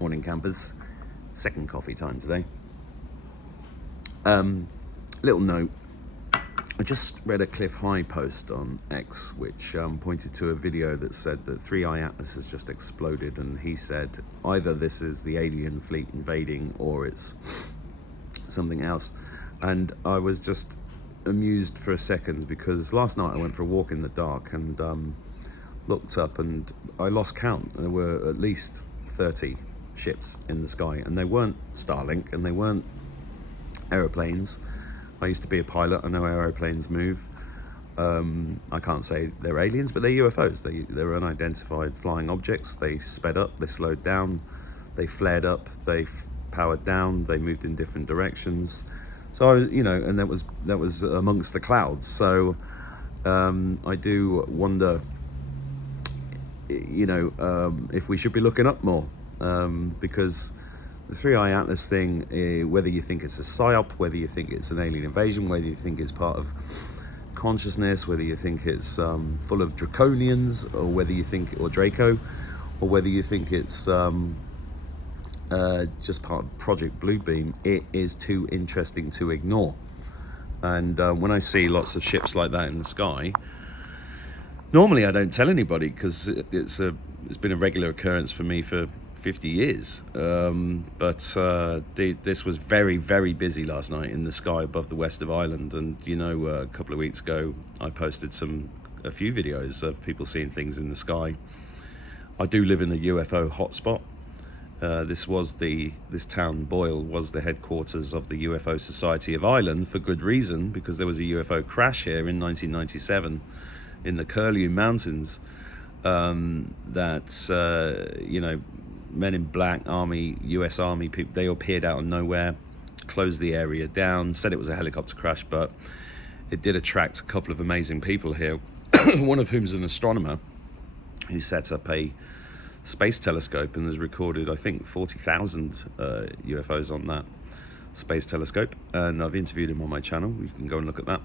Morning campers, second coffee time today. Little note, I just read a Cliff High post on X which pointed to a video that said that 3i Atlas has just exploded, and he said either this is the alien fleet invading or it's something else. And I was just amused for a second because last night I went for a walk in the dark and looked up and I lost count. There were at least 30 ships in the sky, and they weren't Starlink and they weren't aeroplanes. I used to be a pilot. I know aeroplanes move. I can't say they're aliens, but they're UFOs. They're unidentified flying objects. They sped up, they slowed down, they flared up, they powered down, they moved in different directions. So and that was amongst the clouds. So I do wonder, if we should be looking up more, because the 3i Atlas thing, whether you think it's a psyop, whether you think it's an alien invasion, whether you think it's part of consciousness, whether you think it's full of draconians, or whether you think, or Draco, or whether you think it's just part of Project Bluebeam, it is too interesting to ignore. And when I see lots of ships like that in the sky, normally I don't tell anybody because it's been a regular occurrence for me for 50 years. But this was very, very busy last night in the sky above the west of Ireland. And a couple of weeks ago I posted a few videos of people seeing things in the sky. I do live in a UFO hotspot. This town, Boyle, was the headquarters of the UFO Society of Ireland for good reason, because there was a UFO crash here in 1997 in the Curlew Mountains. Men in black, army, US Army people, they appeared out of nowhere, closed the area down, said it was a helicopter crash, but it did attract a couple of amazing people here, one of whom is an astronomer who set up a space telescope and has recorded, I think, 40,000 UFOs on that space telescope. And I've interviewed him on my channel. You can go and look at that.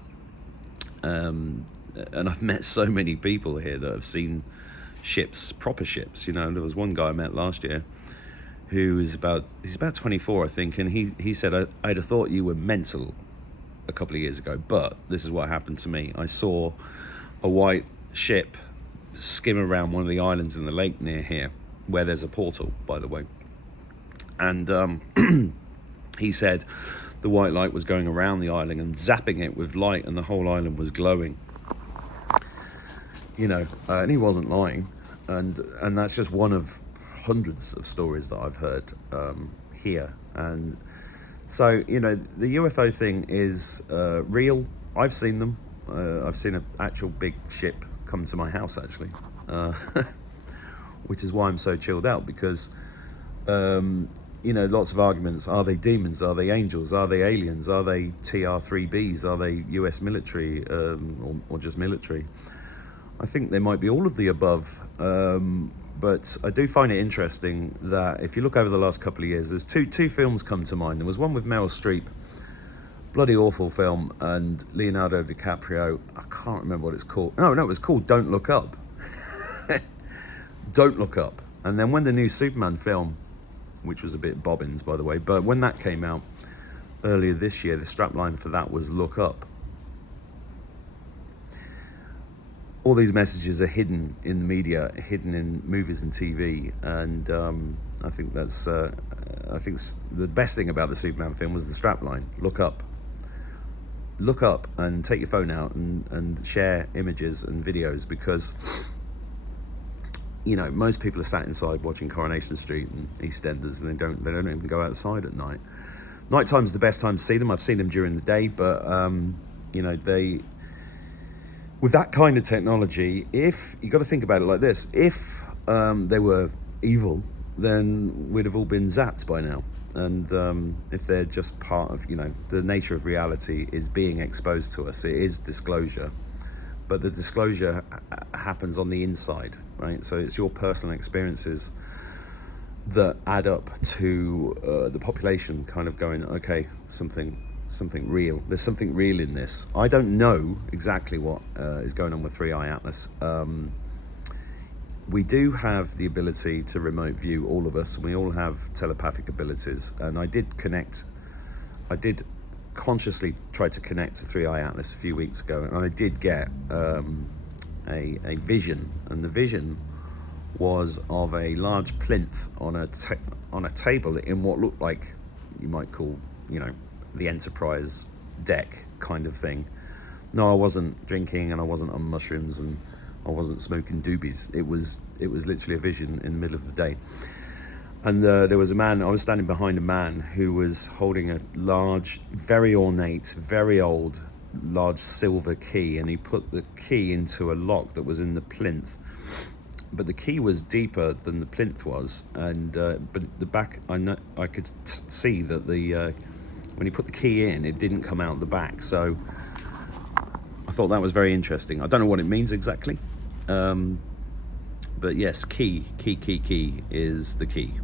And I've met so many people here that have seen ships, proper ships. There was one guy I met last year who is he's about 24, I think, and he said, I'd have thought you were mental a couple of years ago, but this is what happened to me. I saw a white ship skim around one of the islands in the lake near here, where there's a portal, by the way. And he said the white light was going around the island and zapping it with light, and the whole island was glowing. And he wasn't lying. And that's just one of hundreds of stories that I've heard here. And so, the UFO thing is real. I've seen them. I've seen an actual big ship come to my house, actually, which is why I'm so chilled out, because lots of arguments. Are they demons? Are they angels? Are they aliens? Are they TR-3Bs? Are they US military, or just military? I think they might be all of the above, but I do find it interesting that if you look over the last couple of years, there's two films come to mind. There was one with Meryl Streep, bloody awful film, and Leonardo DiCaprio. I can't remember what it's called. No, it was called Don't Look Up. Don't Look Up. And then when the new Superman film, which was a bit bobbins, by the way, but when that came out earlier this year, the strapline for that was Look Up. All these messages are hidden in the media, hidden in movies and TV, and I think the best thing about the Superman film was the strapline: "Look up." Look up, and take your phone out and share images and videos, because most people are sat inside watching Coronation Street and EastEnders, and they don't even go outside at night. Nighttime's the best time to see them. I've seen them during the day, but they. With that kind of technology, if you got to think about it like this, if they were evil, then we'd have all been zapped by now. And if they're just part of, the nature of reality is being exposed to us. It is disclosure, but the disclosure happens on the inside, right? So it's your personal experiences that add up to the population kind of going, okay, something real. There's something real in this. I don't know exactly what is going on with 3i Atlas. we do have the ability to remote view, all of us, and we all have telepathic abilities. And I did consciously try to connect to 3i Atlas a few weeks ago, and I did get a vision, and the vision was of a large plinth on a table in what looked like, you might call, the Enterprise deck kind of thing. No, I wasn't drinking, and I wasn't on mushrooms, and I wasn't smoking doobies. It was literally a vision in the middle of the day. And there was a man, I was standing behind a man who was holding a large, very ornate, very old, large silver key, and he put the key into a lock that was in the plinth. But the key was deeper than the plinth was, and but the back, I could see that when he put the key in, it didn't come out the back. So I thought that was very interesting. I don't know what it means exactly, but yes, key is the key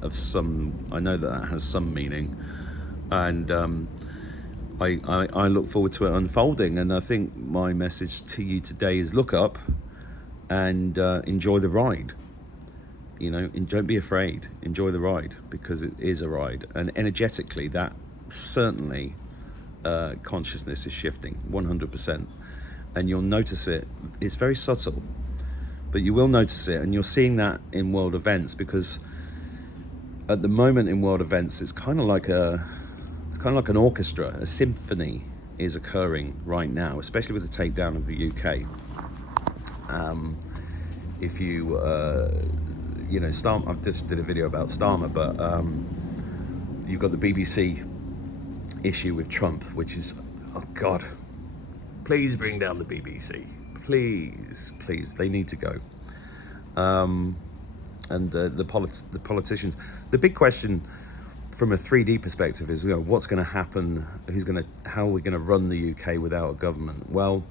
of some. I know that has some meaning, and I look forward to it unfolding. And I think my message to you today is look up and enjoy the ride. And don't be afraid. Enjoy the ride, because it is a ride, and energetically, that certainly consciousness is shifting 100%, and you'll notice it. It's very subtle, but you will notice it, and you're seeing that in world events, because at the moment in world events, it's kind of like an orchestra. A symphony is occurring right now, especially with the takedown of the UK. If you Starmer, I just did a video about Starmer, but you've got the BBC issue with Trump, which is, oh God, please bring down the BBC, please, they need to go. And the politicians, the big question from a 3D perspective is, what's going to happen? How are we going to run the UK without a government? Well,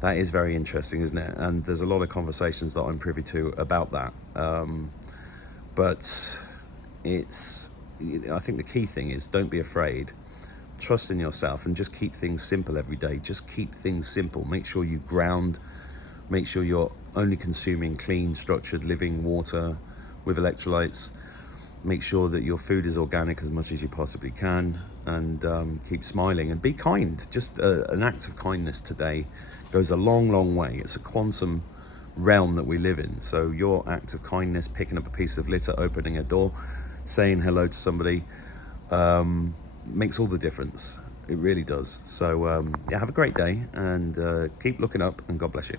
that is very interesting, isn't it? And there's a lot of conversations that I'm privy to about that. But I think the key thing is, don't be afraid. Trust in yourself, and just keep things simple every day. Just keep things simple. Make sure you ground. Make sure you're only consuming clean, structured, living water with electrolytes. Make sure that your food is organic as much as you possibly can, and keep smiling and be kind. Just an act of kindness today goes a long way. It's a quantum realm that we live in. So your act of kindness, picking up a piece of litter, opening a door, saying hello to somebody, makes all the difference. It really does. So yeah, have a great day, and keep looking up, and God bless you.